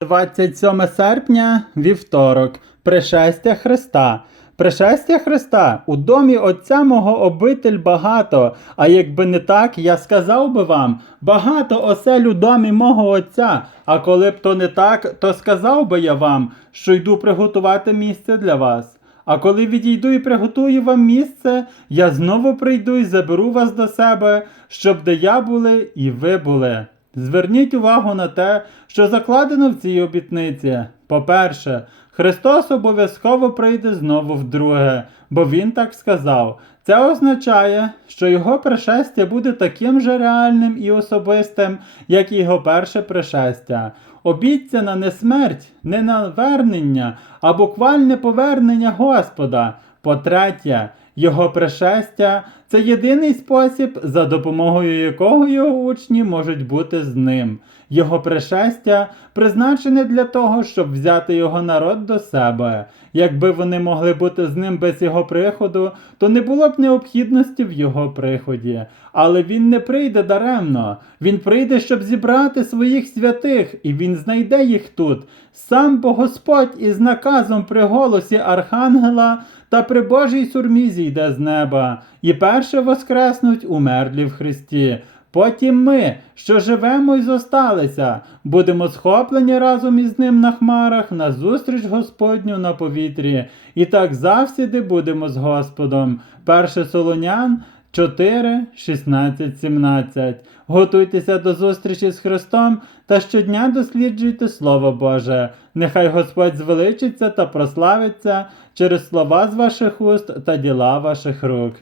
27 серпня, вівторок, пришестя Христа. Пришестя Христа у домі Отця мого обитель багато, а якби не так, я сказав би вам, багато осель у домі мого Отця, а коли б то не так, то сказав би я вам, що йду приготувати місце для вас. А коли відійду і приготую вам місце, я знову прийду і заберу вас до себе, щоб де я були, і ви були. Зверніть увагу на те, що закладено в цій обітниці. По-перше, Христос обов'язково прийде знову вдруге, бо Він так сказав. Це означає, що Його пришестя буде таким же реальним і особистим, як і Його перше пришестя. Обіцяна не смерть, не навернення, а буквальне повернення Господа. По-третє, його пришестя це єдиний спосіб, за допомогою якого його учні можуть бути з ним. Його пришестя призначене для того, щоб взяти його народ до себе. Якби вони могли бути з ним без його приходу, то не було б необхідності в його приході. Але він не прийде даремно. Він прийде, щоб зібрати своїх святих, і він знайде їх тут. Сам бо Господь із наказом при голосі Архангела та при Божій сурмі зійде з неба, і перше воскреснуть умерлі в Христі. Потім ми, що живемо і зосталися, будемо схоплені разом із ним на хмарах на зустріч Господню на повітрі, і так завсіди будемо з Господом. Перше Солонян 4, 16, 17. Готуйтеся до зустрічі з Христом та щодня досліджуйте Слово Боже. Нехай Господь звеличиться та прославиться через слова з ваших уст та діла ваших рук.